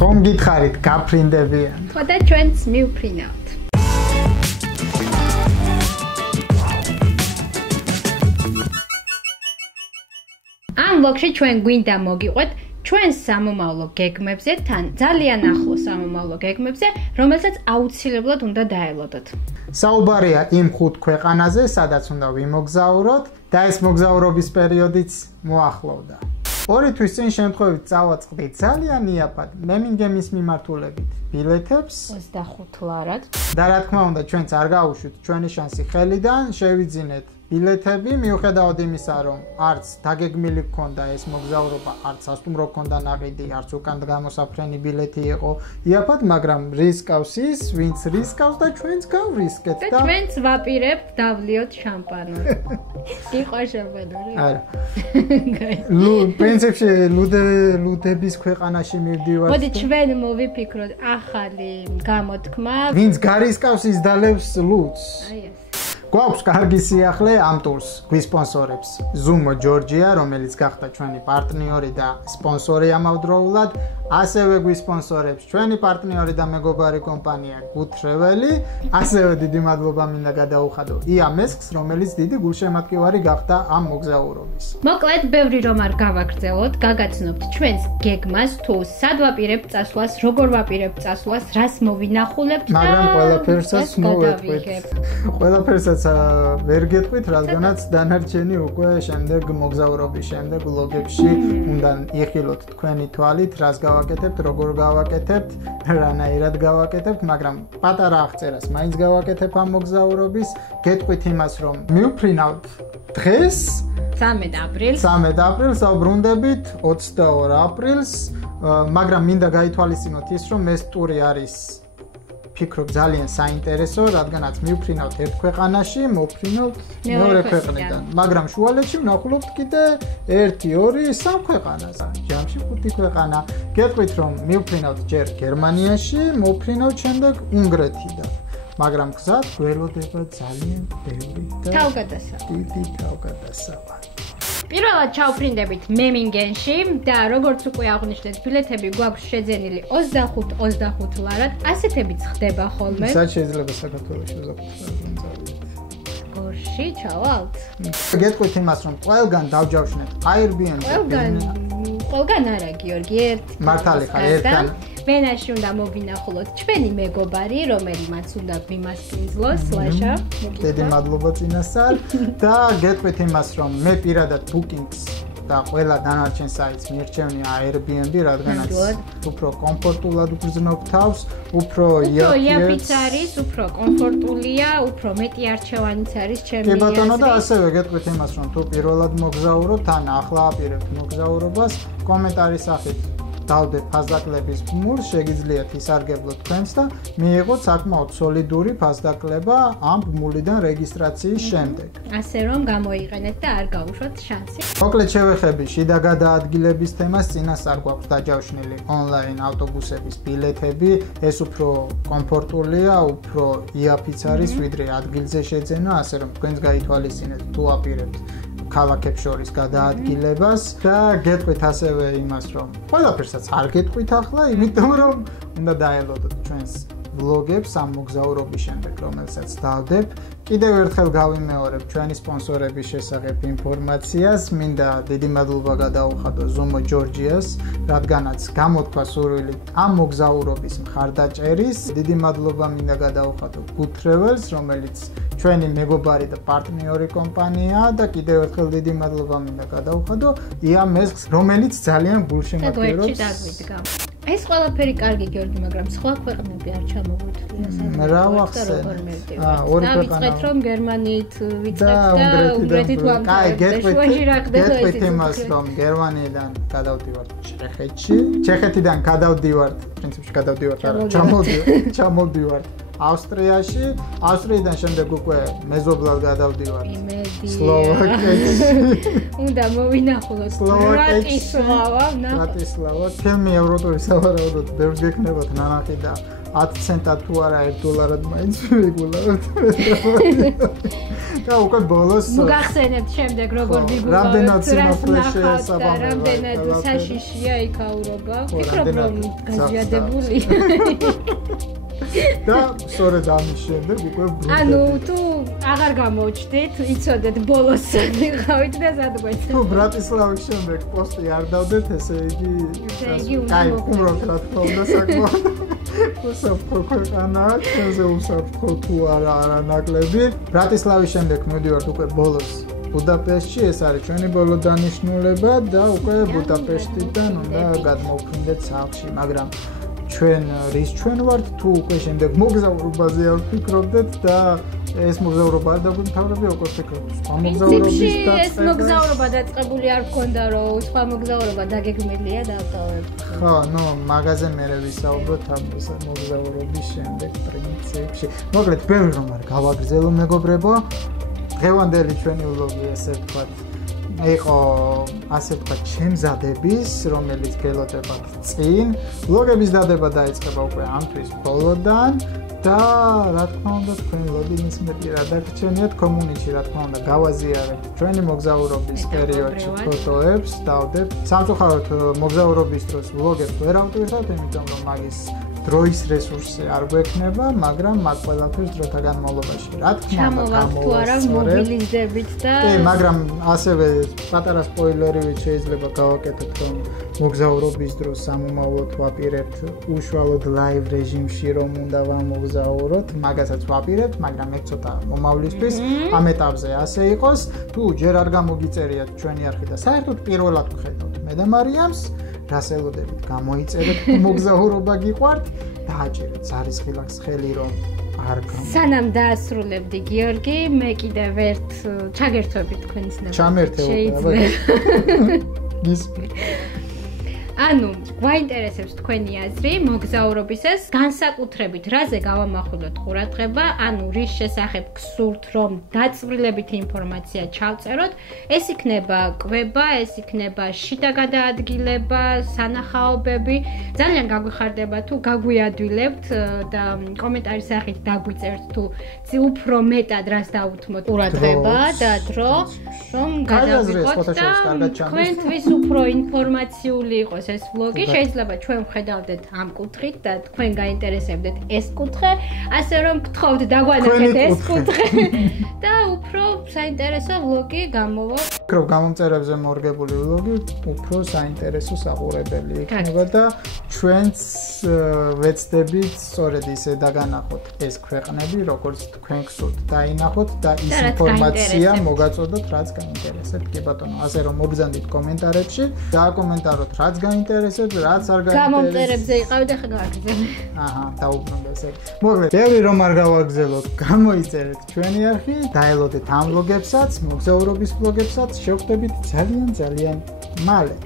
ხომ გითხარით გაფრინდებიან? ხო და ჩვენც მივფრინავთ. ამ ბლოგში ჩვენ გვინდა მოგიყვეთ ჩვენს სამომავლო გეგმებზე, თან ძალიან ახლო სამომავლო გეგმებზე, რომელსაც აუცილებლად უნდა დაელოდოთ. საუბარია იმ 5 ქვეყანაზე, სადაც უნდა ვიმოგზაუროთ და ეს მოგზაურობის პერიოდიც მოახლოვდა. 2 თვის წინ შემთხვევით წავაწყდით ძალიან იაფად მემინგემის მიმართულებით ბილეთებს 25 ლარად. და რა თქმა უნდა ჩვენც არ გავუშვით ჩვენი შანსი ხელიდან, შევიძინეთ ბილეთები, მიუხედავად იმისა, რომ არც დაგეგმილი გქონდა ეს მოგზაურობა, არც სასტუმრო გქონდა ნაყიდი, არც უკან გამოსაფრენი ბილეთი იყო იაფად, მაგრამ რისკავს ის, ვინც რისკავს და ჩვენც გავრისკეთ და ჩვენც ვაპირებთ დავლიოთ შამპანური. გიყვა შამპანური? არა. პრინციპში ლუდების ქვეყანაში მივდივართ. მოდი ჩვენ მოვიფიქროთ ახალი გამოთქმა. ვინც გარისკავს ის დალევს ლუდს. აი ეს. გვაქვს კარგი სიახლე ამ ტურს გვისპონსორებს Zumo Georgia, რომელიც გახდა ჩვენი პარტნიორი და სპონსორი ამავდროულად, ასევე გვისპონსორებს ჩვენი პარტნიორი და მეგობარი კომპანია Guthreveli, ასევე დიდი მადლობა მინდა გადაუხადო ია მესხს, რომელიც დიდი გულშემატკივარი გახდა ამ მოგზაურობის. მოკლედ, ბევრი რომ არ გავაგრძელოთ, გაგაცნობთ ჩვენს გეგმას, თუ სად ვაპირებთ წასვლას, როგორ ვაპირებთ წასვლას, რას მოვინახულებთ და მაგრამ ყველაფერსაც მოვეთქვით. ყველაფერსაც ვერ გეტყვით, რადგანაც დანარჩენი უკვე შემდეგ მოგზაურობის შემდეგ ვლოგებში უნდა იხილოთ თქვენი თვალით, რას გავაკეთებთ, როგორ გავაკეთებთ, რანაირად გავაკეთებთ, მაგრამ პატარა აღწერას მაინც გავაკეთებ ამ მოგზაურობის, გეტყვით იმას, რომ მივფრინავთ დღეს 13 აპრილს. 13 აპრილს აუბრუნდებით 22 აპრილს, მაგრამ მინდა გაითვალისწინოთ ის, რომ ეს ტური არის ფიქრობ ძალიან საინტერესო, რადგანაც მივფრინავთ ერთ ქვეყანაში, მოვფრინავთ მეორე ქვეყნიდან, მაგრამ შუალედში ვნახულობთ კიდე 1, 2, 3 ქვეყანას, ჯამში 5 ქვეყანა. გეტყვით რომ მივფრინავთ ჯერ გერმანიაში, მოვფრინავთ შემდეგ უნგრეთიდან. მაგრამ გზად გველოდება ძალიან ბევრი და თავგადასავალი. დიდი თავგადასავალი. პირველად ჩავფრინდებით მემინგენში და როგორც უკვე აღვნიშნეთ, ბილეთები გვაქვს შეძენილი 25 ლარად. ასეთებიც ხდება ხოლმე. სად შეიძლება საქართველოში 25 ლარად წავიდეთ? გორში ჩავალთ? გეტყვით იმას, რომ ყველგან დავჯავშნეთ Airbnb. ყველგან არა, გიორგი, მართალი ხარ, ერთგან. ვენაში უნდა მოვინახულოთ ჩვენი მეგობარი, რომელმაც უნდა გვიმასპინძლოს, ლაშა. დიდი მადლობა წინასწარ და გეტყვით იმას, რომ მე პირადად Bookings და ყველა დანარჩენ საიტს მირჩევნია Airbnb, რადგანაც უფრო კომფორტულად ვგრძნობ თავს, უფრო იაფიც არის, უფრო კომფორტულია, უფრო მეტი არჩევანიც არის ჩემი აზრით. კი ბატონო და ასევე გეტყვით იმას, რომ თუ პირველად მოგზაურობთ, ან ახლა აპირებთ მოგზაურობას, კომენტარის სახით დავდეთ ფასდაკლების ფულს, შეგიძლიათ ისარგებლოთ თქვენს და მიიღოთ საკმაოდ სოლიდური ფასდაკლება ამ ფულიდან რეგისტრაციის შემდეგ. ასე რომ გამოიყენეთ და არ გაუშვათ შანსი. მოკლედ შევეხები შიდა გადაადგილების თემას, წინასწარ გვაქვს დაჯავშნილი ონლაინ ავტობუსების ბილეთები, ეს უფრო კომფორტულია, უფრო იაფიც არის, ვიდრე ადგილზე შეძენა, ასე რომ თქვენს გაითვალისწინეთ თუ აპირებთ ქალაქებს შორის გადაადგილებას და გეტყვით ასევე იმას, რომ ყველაფერსაც არ გეტყვით ახლა, იმიტომ რომ უნდა დაელოდოთ ჩვენს ვლოგებს ამ მოგზაურობის შემდეგ, რომელსაც დავდებ. კიდევ ერთხელ გავიმეორებ ჩვენი სპონსორების შესახებ ინფორმაციას, მინდა დიდი მადლობა გადაუხადო Zumo Georgia-ს, რადგანაც გამოთქვა სურვილი ამ მოგზაურობის მხარდაჭერის. დიდი მადლობა მინდა გადაუხადო Guthrevels, რომელიც ჩვენი მეგობარი და პარტნიორი კომპანია და კიდევ ერთხელ დიდი მადლობა მინდა გადაუხადო ია მესხს, რომელიც ძალიან გულშემატკივრობს. ეს ყველაფერი კარგი გიორგი, მაგრამ სხვა ქვეყნები არ ჩამოგვიწვია საერთოდ. რა ვახსენე? ორი ქვეყანა. ვიწყეთ რომ გერმანიით ვიწყეთ და უნგრეთით ვამთავრებთ. გეტყვით იმას, რომ გერმანიიდან გადავდივართ ჩეხეთში, ჩეხეთიდან გადავდივართ, პრინციპში გადავდივართ, არა, ჩამოვდივართ ავსტრიაში, ავსტრიიდან შემდეგ უკვე მეზობლად გადავდივარ იმედია. სლოვაკეთში. უნდა მოვინახულოთ ბრატისლავა, ბრატისლავა. ფილმი ევროპული სავარაუდოდ ბევრს გექნებათ ნანახი და 10 ცენტად თუ არა $1 მაინც ვიგულავთ. და უკვე ბოლოს მოგახსენებთ შემდეგ როგორ ვიგულავთ რამდენად საშიშია იქ აურობა. ვფიქრობ რომ გაზიადებული. და სწორედ ამის შემდეგ უკვე ბრუნდებით. ანუ თუ აღარ გამოჩდით, იცოდეთ ბოლოს მიყავით და სადღაც. თუ ბრატისლავის შემდეგ პოსტი არ დავდეთ, ესე იგი უნდა მოვხდეთ რა თქმა უნდა საკმაოდ. უსაფრთხო ქვეყანაა, ჩვენზე უსაფრთხო თუ არა არანაკლები. ბრატისლავის შემდეგ მივდივართ უკვე ბოლოს ბუდაპეშტში, ეს არის ჩვენი ბოლო დანიშნულება და უკვე ბუდაპეშტიდან უნდა გადმოვფრინდეთ სახლში, მაგრამ ჩვენ ვართ თუ უკვე შემდეგ მოგზაურობაზე არ ვფიქრობდეთ და ეს მოგზაურობა არ დაგვიმთავრებია უკვე ვფიქრობთ სხვა მოგზაურობის დაწყებას. ეს მოგზაურობა დაწყებული არ გქონდა რომ სხვა მოგზაურობა დაგეგმილია და ავტოვებ. ხო, ნუ მაგაზე მერე ვისაუბროთ ამ მოგზაურობის შემდეგ პრინციპში. მოკლედ, ბევრი რომ არ გავაგრძელო მეგობრებო. დღევანდელი ჩვენი ვლოგი ესე ვთქვათ იყო ასე ვთქვათ ჩემზადების, რომელიც გელოდებათ წინ. ვლოგების დადება დაიწყება უკვე ამ თვის ბოლოდან და რა თქმა უნდა თქვენი ლოდინის მეტი რა დაგრჩენიათ კომუნიკში, რა თქმა უნდა გავაზიარებთ ჩვენი მოგზაურობის პერიოდში ფოტოებს, დავდებთ. სამწუხაროდ მოგზაურობის დროს ვლოგებს ვერ ავტვირთავთ, იმიტომ რომ მაგის დროის რესურსი არ გვექნება, მაგრამ მაგ ყველაფერს დროთა განმავლობაში რა თქმა უნდა ჩამოვართ თუ არა მობილიზდებით და კი, მაგრამ ასევე პატარა სპოილერივით შეიძლება გავაკეთოთ, რომ მოგზაურობის დროს სამომავლოდ ვაპირებთ უშუალოდ ლაივ რეჟიმში რომ უნდა ვამოგზაუროთ, მაგასაც ვაპირებთ, მაგრამ ეგ ცოტა მომავლისთვის ამ ეტაპზე ასე იყოს. თუ ჯერ არ გამოგიწერიათ ჩვენი არხი და საერთოდ პირველად ვხედავთ მე და მარიამს, რას ელოდებით გამოიწერეთ, მოგზაურობა გიყვართ და აჭირეთ ზარისხილაკს ხელი რომ არ გამ. სანამ დაასრულებდი გიორგი, მე კიდევ ერთ ჩაგერთვებით თქვენის ნაბა. ჩამერთე უკვე. ანუ გვაინტერესებს თქვენი აზრი მოგზაურობისას, განსაკუთრებით რაზე გავამახვილოთ ყურადღება, ანუ რის შესახებ გსურთ რომ დაწვრილებითი ინფორმაცია ჩავწეროთ, ეს იქნება კვება, ეს იქნება შიდა გადაადგილება, სანახაობები. ძალიან გაგვიხარდება თუ გაგვიადვილებთ და კომენტარის სახით დაგვიწერთ თუ უფრო მეტად რას დაუთმოთ ყურადღება და დრო, რომ გადავიღოთ და თქვენთვის უფრო ინფორმაციული იყოს ეს ვლოგი. შეიძლება ჩვენ ვხედავდეთ ამ კუთხით და თქვენ გაინტერესებდეთ ეს კუთხე, ასე რომ გთხოვთ დაგვანახეთ ეს კუთხე და უფრო საინტერესო ვლოგი გამოვა. ვფიქრობ გამომწერებზე მორგებული ვლოგი უფრო საინტერესო საყურებელი იქნება და ჩვენც ვეცდებით სწორედ ისე დაგანახოთ ეს ქვეყნები, როგორც თქვენ გსურთ დაინახოთ და ის ინფორმაცია მოგაწოდოთ, რაც გაინტერესებთ. კი ბატონო, ასე რომ მობრძანდით კომენტარებში, დააკომენტაროთ რაც გაინტერესებთ, რაც არ გაინტერესებთ. გამომწერებზე იყავით ახლა გავაგრძელე. აჰა, დაუბრუნდეს ეგ. მოკლედ, ბევრი რომ არ გავაგრძელოთ, გამოიწერეთ ჩვენი არხი, დაელოდეთ ამ ვლოგებსაც, მოგზაურობის ვლოგებსაც, შევხვდებით ძალიან მალე.